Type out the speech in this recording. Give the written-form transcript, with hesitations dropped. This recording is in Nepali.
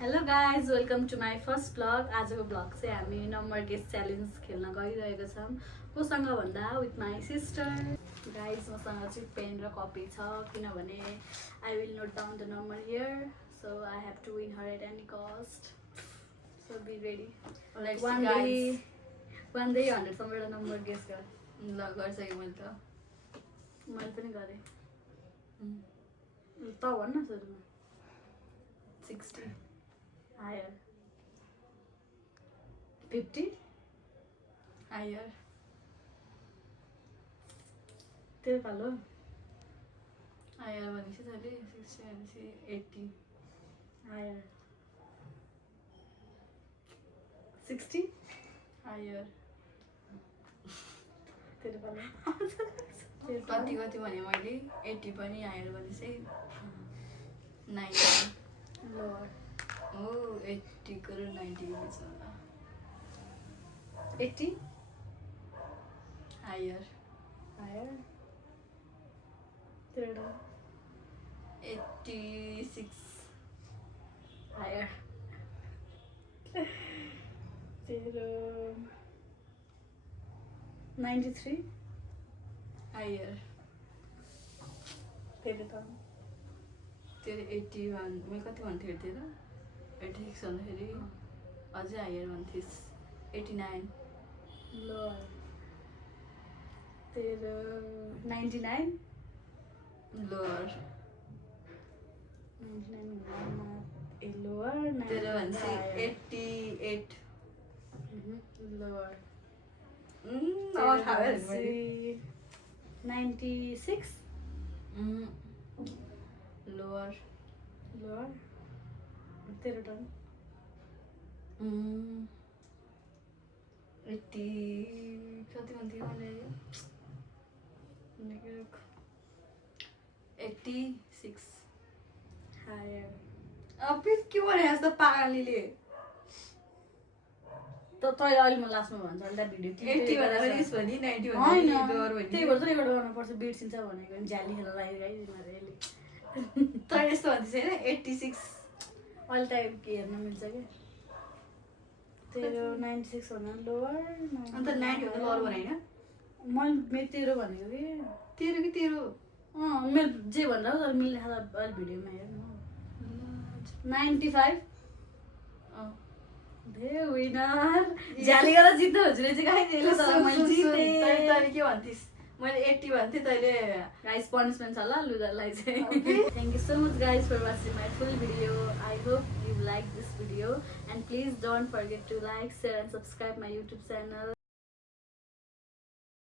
Hello guys welcome to my first blog. आजको ब्लग चाहिँ हामी नम्बर गेस च्यालेन्ज खेल्न गइरहेको छौँ। कोसँग भन्दा विथ माई सिस्टर। गाइज मसँग चाहिँ पेन र कपी छ किनभने I will note down the number here, so I have to win her at any cost. So be ready. One डे 100सम्म एउटा नम्बर गेस गर। ल गरिसकेँ मैले त। मैले पनि गरेँ। त भन्न सुरुमा 60 हायर 50 हायर तेरो पालो हायर भनेपछि तैँले 60 भनेपछि 80 हायर 60 हायर तेरो पालो कति कति भने मैले 80 पनि हायर भनेपछि 90 लोअर हो 80 को र 90 को बिचमा 80 हायर हायर तेरो 86 हायर तेरो 93 हायर तेरो त तेरो 81 मैले कति भन्थेँ तेरो 86 भन्दाखेरि अझै हायर भन्थिस् 89 लोअर तेरो 99 लोअर 99 ए लोअर तेरो भनेपछि 88 लोअर अब थाहा भयो मैले 96 लोअर लोअर तेरो टर्न 80 कति भन्थ्यो मैले 86 हायर अब के भने जस्तो पागलीले त तैँले अहिले म लास्टमा भन्छ अहिले त भिडियो 80 भन्दा पनि यस भनी 90 भन्दा होइन पनि लोअर भनी त्यही भएर त रेकर्ड गर्नुपर्छ बिर्सिन्छ भनेको झ्याली खेल्न लागिरहेको यसले तर यस्तो भन्थ्यो होइन 86 अहिले त हेर्न मिल्छ क्या तेरो 96 भन्दा लोअर अन्त 90 भन्दा लोअर बनाइन मैले तेरो भनेको कि तेरो कि तेरो मेरो जे भनेर तर मिल्ने खालको अहिले भिडियोमा हेर्नु 95 दे विनर झ्याली गरेर जित्नु हुन्छ रहेछ गाइस तर मैले जितेँ तैँले के भन्थिस् मैले 80 भन्थेँ तैँले गाइस पनिसमेन्ट छ ल लुजरलाई चाहिँ thank you so much guys for watching my full video I hope you like this video and please don't forget to like share and subscribe my YouTube channel